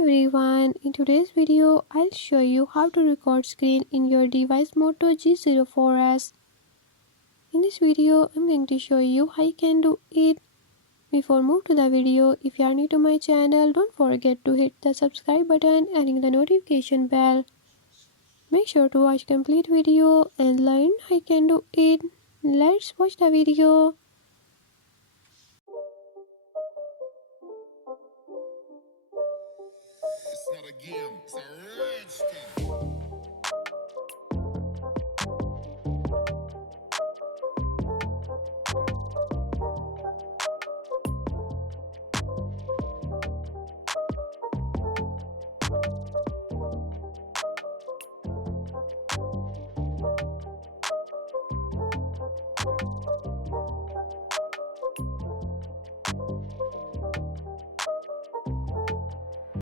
everyone, in today's video I'll show you how to record screen in your device Moto G04s. In this video I'm going to show you how you can do it. Before move to the video, if you are new to my channel, don't forget to hit the subscribe button and ring the notification bell. Make sure to watch complete video and learn how you can do it. Let's watch the video. It's not a game, it's a rich thing.